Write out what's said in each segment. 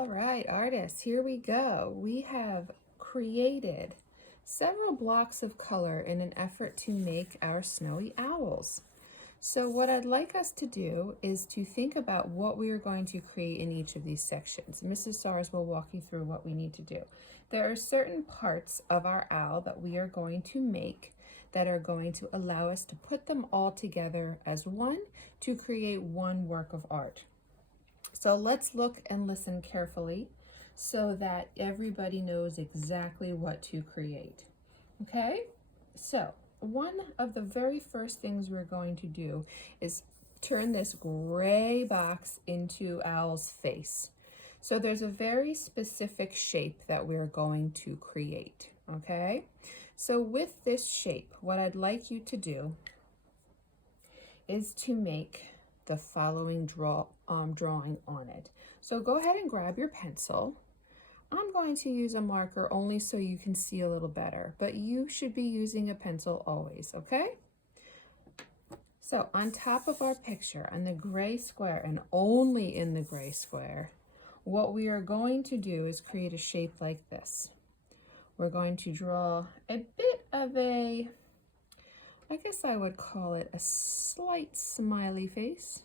All right, artists, here we go. We have created several blocks of color in an effort to make our snowy owls. So what I'd like us to do is to think about what we are going to create in each of these sections. Mrs. Sars will walk you through what we need to do. There are certain parts of our owl that we are going to make that are going to allow us to put them all together as one to create one work of art. So let's look and listen carefully so that everybody knows exactly what to create. Okay? So one of the very first things we're going to do is turn this gray box into Owl's face. So there's a very specific shape that we're going to create. Okay? So with this shape, what I'd like you to do is to make the following drawing on it. So go ahead and grab your pencil. I'm going to use a marker only so you can see a little better, but you should be using a pencil always, okay? So on top of our picture, on the gray square, and only in the gray square, what we are going to do is create a shape like this. We're going to draw a bit of a, I guess I would call it a slight smiley face.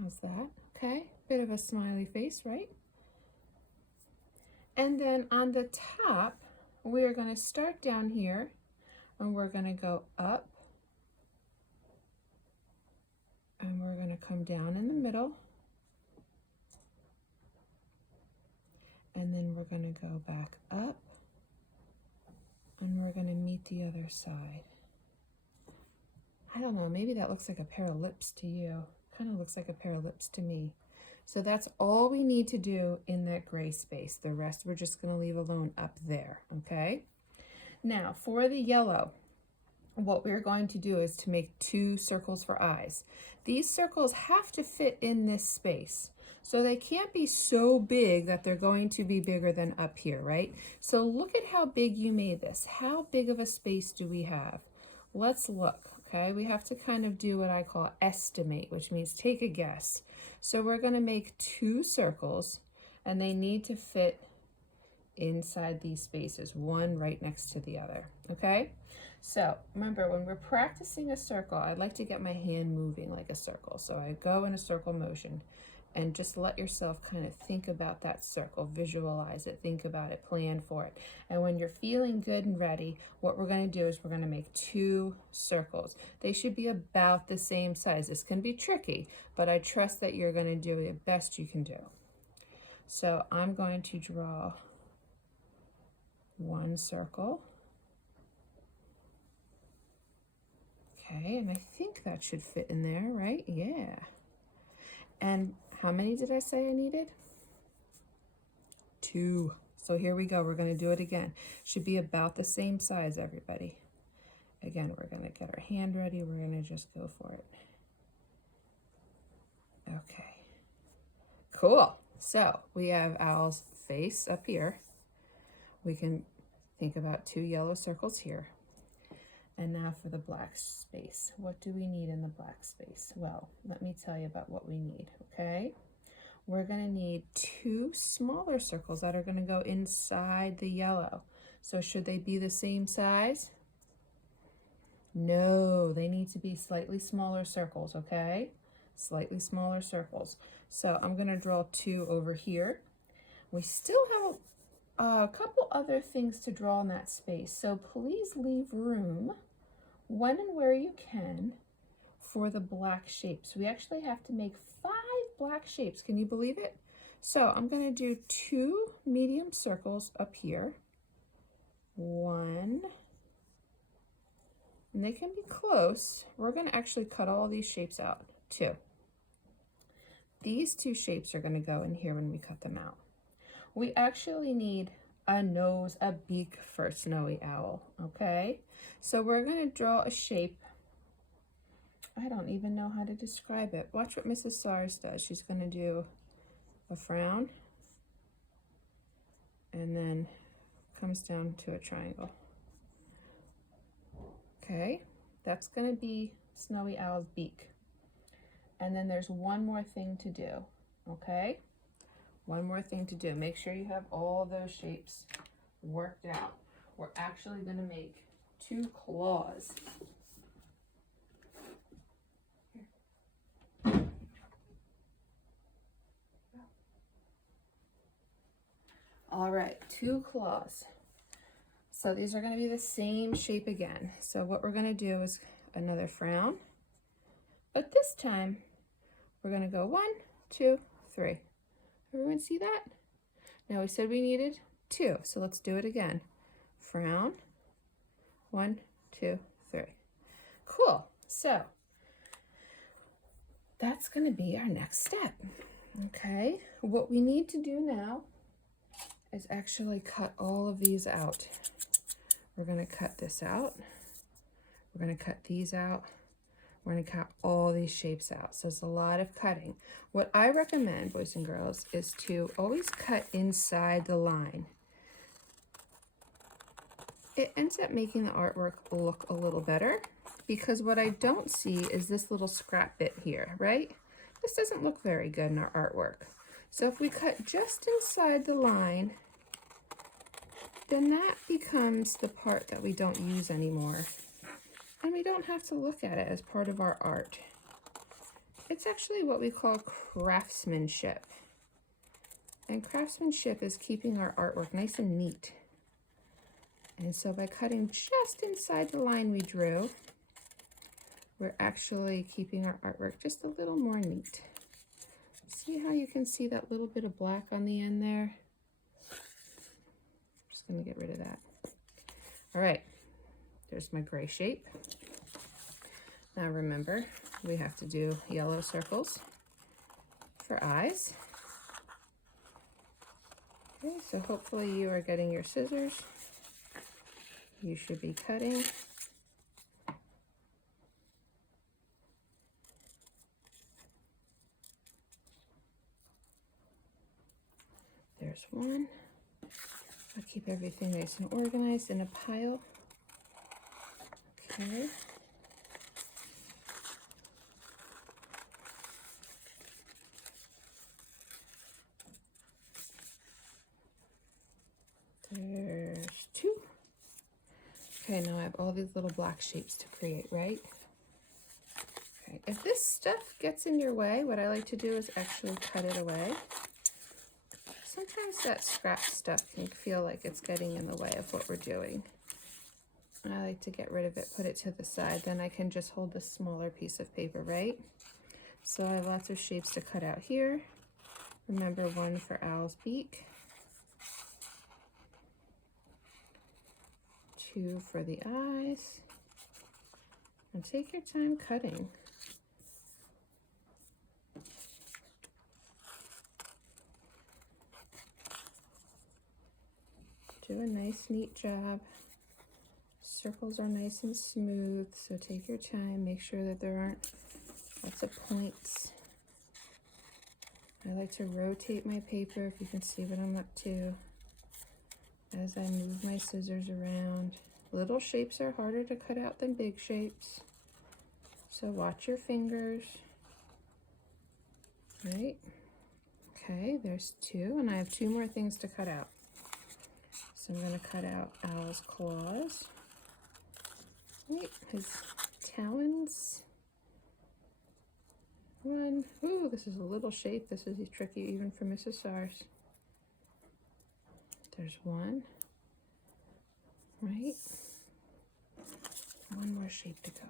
How's that? Okay, bit of a smiley face, right? And then on the top, we're going to start down here and we're going to go up and we're going to come down in the middle. And then we're going to go back up and we're going to meet the other side. I don't know, maybe that looks like a pair of lips to you. Kind of looks like a pair of lips to me. So that's all we need to do in that gray space. The rest we're just going to leave alone up there, okay? Now for the yellow, what we're going to do is to make 2 circles for eyes. These circles have to fit in this space. So they can't be so big that they're going to be bigger than up here, right? So look at how big you made this. How big of a space do we have? Let's look. Okay, we have to kind of do what I call estimate, which means take a guess. So we're going to make 2 circles and they need to fit inside these spaces, one right next to the other. Okay, so remember when we're practicing a circle, I'd like to get my hand moving like a circle. So I go in a circle motion and just let yourself kind of think about that circle, visualize it, think about it, plan for it. And when you're feeling good and ready, what we're going to do is we're going to make 2 circles. They should be about the same size. This can be tricky, but I trust that you're going to do the best you can do. So I'm going to draw 1 circle. Okay, and I think that should fit in there, right? Yeah. And how many did I say I needed? 2. So here we go. We're going to do it again. Should be about the same size, everybody. Again, we're going to get our hand ready. We're going to just go for it. Okay. Cool. So we have Owl's face up here. We can think about 2 yellow circles here. And now for the black space. What do we need in the black space? Well, let me tell you about what we need, okay? We're going to need 2 smaller circles that are going to go inside the yellow. So should they be the same size? No, they need to be slightly smaller circles, okay? Slightly smaller circles. So I'm going to draw 2 over here. We still have a couple other things to draw in that space. So please leave room when and where you can for the black shapes. We actually have to make 5 black shapes. Can you believe it? So I'm going to do 2 medium circles up here. 1, and they can be close. We're going to actually cut all these shapes out. 2. These 2 shapes are going to go in here when we cut them out. We actually need a nose, a beak for Snowy Owl, okay? So we're going to draw a shape. I don't even know how to describe it. Watch what Mrs. Sars does. She's going to do a frown and then comes down to a triangle. Okay, that's going to be Snowy Owl's beak. And then there's one more thing to do, okay? One more thing to do. Make sure you have all those shapes worked out. We're actually going to make 2 claws. All right, 2 claws. So these are going to be the same shape again. So what we're going to do is another frown, but this time we're going to go 1, 2, 3. Everyone see that? Now we said we needed 2, so let's do it again. Frown, 1, 2, 3. Cool. So that's going to be our next step. Okay, what we need to do now is actually cut all of these out. We're going to cut this out. We're going to cut these out. We're going to cut all these shapes out. So it's a lot of cutting. What I recommend, boys and girls, is to always cut inside the line. It ends up making the artwork look a little better, because what I don't see is this little scrap bit here, right? This doesn't look very good in our artwork. So if we cut just inside the line, then that becomes the part that we don't use anymore. And we don't have to look at it as part of our art. It's actually what we call craftsmanship. And craftsmanship is keeping our artwork nice and neat. And so by cutting just inside the line we drew, we're actually keeping our artwork just a little more neat. See how you can see that little bit of black on the end there? Just gonna get rid of that. All right, there's my gray shape. Now remember, we have to do yellow circles for eyes. Okay, so hopefully you are getting your scissors. You should be cutting. There's one. I'll keep everything nice and organized in a pile. Okay. There's 2. Okay, now I have all these little black shapes to create, right? Okay, if this stuff gets in your way, what I like to do is actually cut it away. Sometimes that scrap stuff can feel like it's getting in the way of what we're doing. I like to get rid of it, put it to the side, then I can just hold the smaller piece of paper, right? So I have lots of shapes to cut out here. Remember, 1 for owl's beak, 2 for the eyes, and take your time cutting. Do a nice, neat job. Circles are nice and smooth, so take your time. Make sure that there aren't lots of points. I like to rotate my paper, if you can see what I'm up to, as I move my scissors around. Little shapes are harder to cut out than big shapes, so watch your fingers. Right? Okay, there's 2, and I have 2 more things to cut out. So I'm going to cut out Owl's claws. Right, his talons. 1. Ooh, this is a little shape. This is tricky even for Mrs. Sars. There's 1. Right? 1 more shape to go.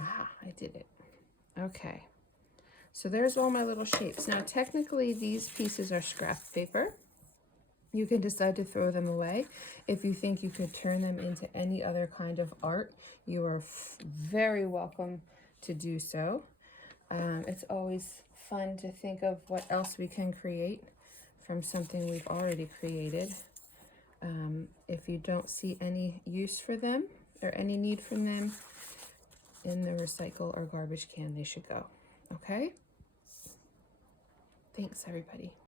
Ah, I did it. Okay. So there's all my little shapes. Now, technically, these pieces are scrap paper. You can decide to throw them away. If you think you could turn them into any other kind of art, you are very welcome to do so. It's always fun to think of what else we can create from something we've already created. If you don't see any use for them or any need for them, in the recycle or garbage can they should go. Okay? Thanks, everybody.